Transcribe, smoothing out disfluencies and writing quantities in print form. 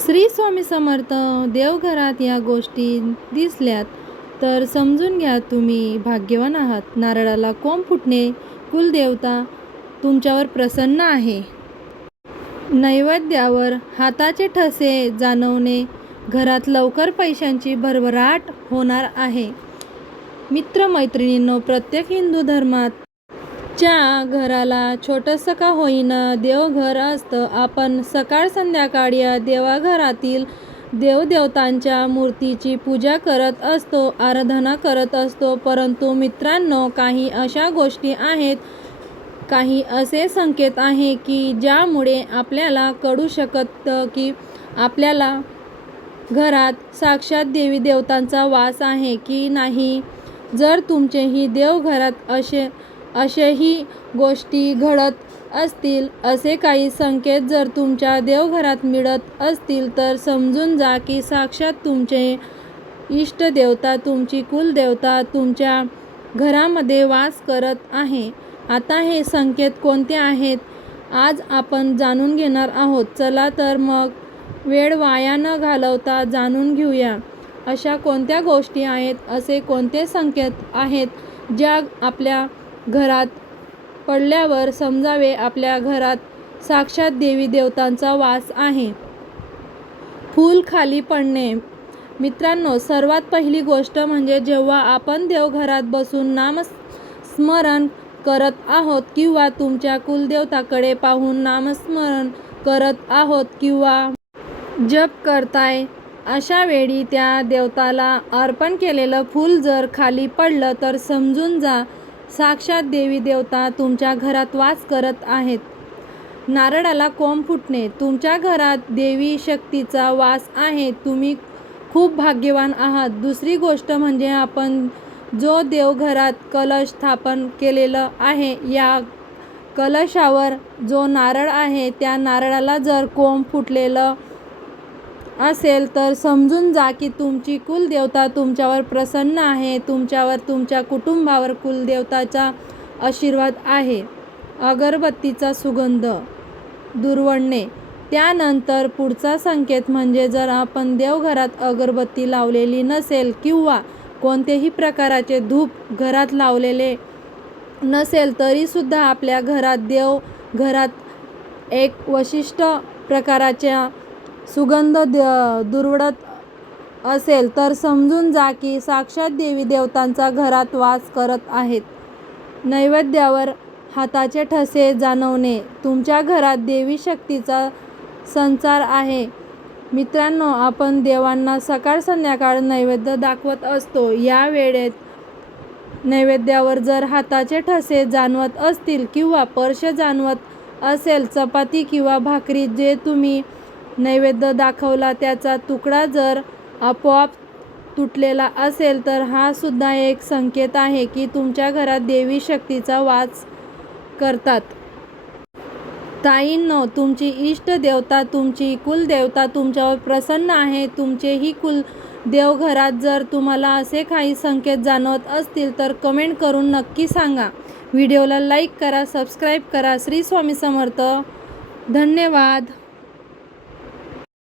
श्री स्वामी समर्थ. देवघरात या गोष्टी दिसल्यात तर समजून घ्या तुम्ही भाग्यवान आहात. नारळाला कोंब फुटणे, कुलदेवता तुमच्यावर प्रसन्न आहे. नैवेद्यावर हाताचे ठसे जाणवणे, घरात लवकर पैशांची भरभराट होणार आहे. मित्रमैत्रिणींनो, प्रत्येक हिंदू धर्मात च्या घराला छोटंसं का होईना देवघर असतं. आपण सकाळ संध्याकाळ या देवघरातील देवदेवतांच्या मूर्तीची पूजा करत असतो, आराधना करत असतो. परंतु मित्रांनो, काही अशा गोष्टी आहेत, काही असे संकेत आहे की ज्यामुळे आपल्याला कळू शकतं की आपल्याला घरात साक्षात देवी देवतांचा वास आहे की नाही. जर तुमचेही देवघरात अशाही गोष्टी घडत असतील, असे काही संकेत जर तुमच्या देवघरात मिळत असतील, तर समजून जा की साक्षात तुमचे इष्टदेवता, तुमची कुलदेवता तुमच्या घरामध्ये वास करत आहे. आता हे संकेत कोणते आहेत आज आपण जाणून घेणार आहोत. चला तर मग वेळ वाया न घालवता जाणून घेऊया. अशा कोणत्या गोष्टी आहेत, असे कोणते संकेत आहेत ज्या आपल्या घरात पडल्यावर समजावे आपल्या घरात साक्षात देवी देवतांचा वास आहे. फूल खाली पडणे. मित्रांनो, सर्वात पहिली गोष्ट म्हणजे जेव्हा आपण देवघरात बसून नामस्मरण करत आहोत किंवा तुमच्या कुलदेवताकडे पाहून नामस्मरण करत आहोत किंवा जप करताय, अशा वेळी त्या देवताला अर्पण केलेलं फूल जर खाली पडलं तर समजून जा साक्षात देवी देवता तुमच्या घरात वास करत आहेत. नारळाला कोंब फुटणे. तुमच्या घरात देवी शक्तीचा वास आहे. तुम्ही खूप भाग्यवान आहात. दुसरी गोष्ट म्हणजे आपण जो देवघरात कलश स्थापन केलेलं आहे, या कलशावर जो नारळ आहे, त्या नारळाला जर कोंब फुटलेलं असेल तर समजून जा की तुमची कुलदेवता तुमच्यावर प्रसन्न आहे. तुमच्यावर, तुमच्या कुटुंबावर कुलदेवताचा आशीर्वाद आहे. अगरबत्तीचा सुगंध दुर्वळणे. त्यानंतर पुढचा संकेत म्हणजे जर आपण देवघरात अगरबत्ती लावलेली नसेल किंवा कोणत्याही प्रकाराचे धूप घरात लावलेले नसेल, तरीसुद्धा आपल्या घरात एक विशिष्ट प्रकाराच्या सुगंध दुर्वळत असेल तर समजून जा की साक्षात देवी देवतांचा घरात वास करत आहेत. नैवेद्यावर हाताचे ठसे जाणवणे. तुमच्या घरात देवी शक्तीचा संचार आहे. मित्रांनो, आपण देवांना सकाळ संध्याकाळ नैवेद्य दाखवत असतो. या वेळेत नैवेद्यावर जर हाताचे ठसे जाणवत असतील किंवा स्पर्श जाणवत असेल, चपाती किंवा भाकरी जे तुम्ही नैवेद्य दाखवला त्याचा तुकडा जर आपोआप तुटलेला असेल, तर हा सुद्धा एक संकेत आहे की तुमच्या घरात देवी शक्तीचा वास करतात. ताईंनो, तुमची इष्टदेवता, तुमची कुलदेवता तुमच्यावर प्रसन्न आहे. तुमचेही देवघरात जर तुम्हाला असे काही संकेत जाणवत असतील तर कमेंट करून नक्की सांगा. व्हिडिओला लाईक करा, सबस्क्राईब करा. श्री स्वामी समर्थ. धन्यवाद.